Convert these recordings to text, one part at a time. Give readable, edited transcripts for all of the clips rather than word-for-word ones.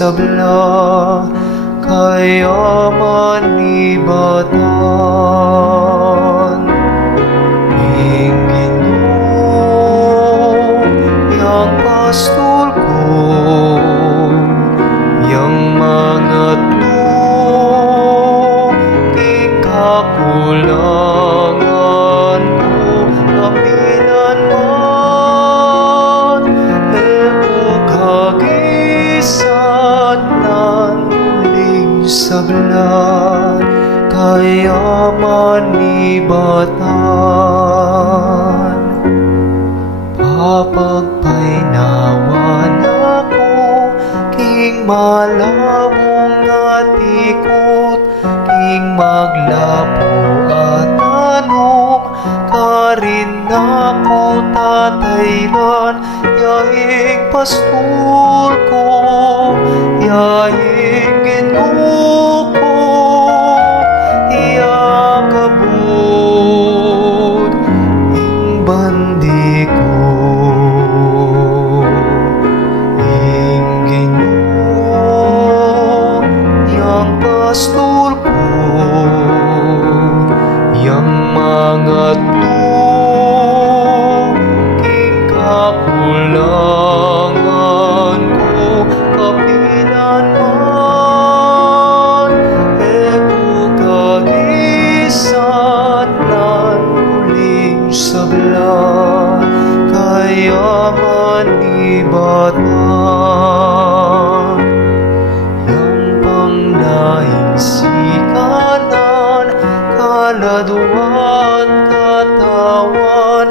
sabla, kaya manibatan. Ginoo, yang pastol ko, yang mga kakulangan ko, kapilan man, kagisan ng muling sablan, kaya manibatan. Papagpainawan ako, king malabong natikot, king maglapo at anok, karin ako tataylan, yaing pastor ko, yaing Ginoo ko, iyakabot ing bandi ko. Ing Ginoo, yang pastor ko, yang mga king kakulangan ko, kapilan man, kagisan ng muling sabla, kaya manibatan. Yang panglaing sikanan, kaladuan, katawan,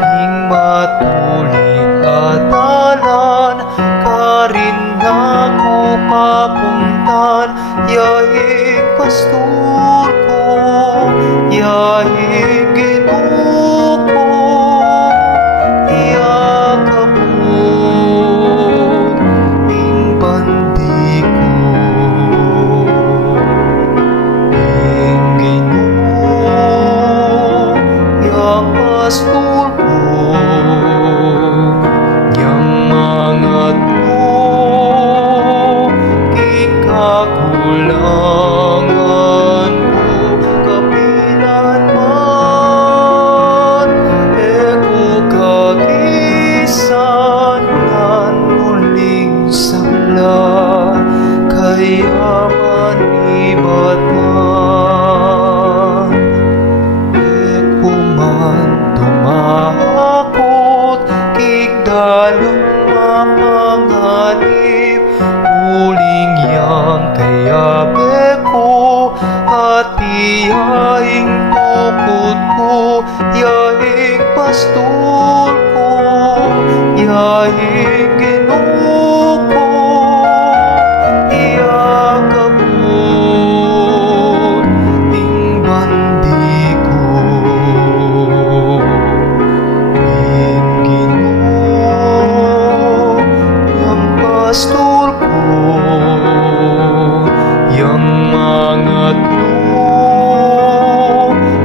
king matulig at alan, karin ako papuntan, yaing pastor ko, yaing Ginoo ko, iyakabot ing bandi ko. Ing Ginoo, yang pastor ko, yang mga king kakulangan ko, kapilan man, kagisan ng muling sabla, kaya manibatan. Kuman tumahakot, kigdalang mapanganib, uling yang kaya beko, at iyaing tukod ko, yaing pastor ko, yaing Ginoo ko, iyakabot ing bandi ko. Ing Ginoo, yang pastor ko, yang mga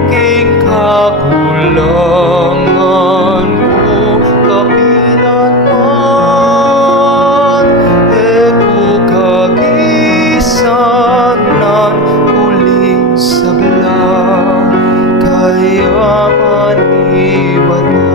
king kakulangan ko, kapilan man, kagisan ng muling sabla, kaya manibatan.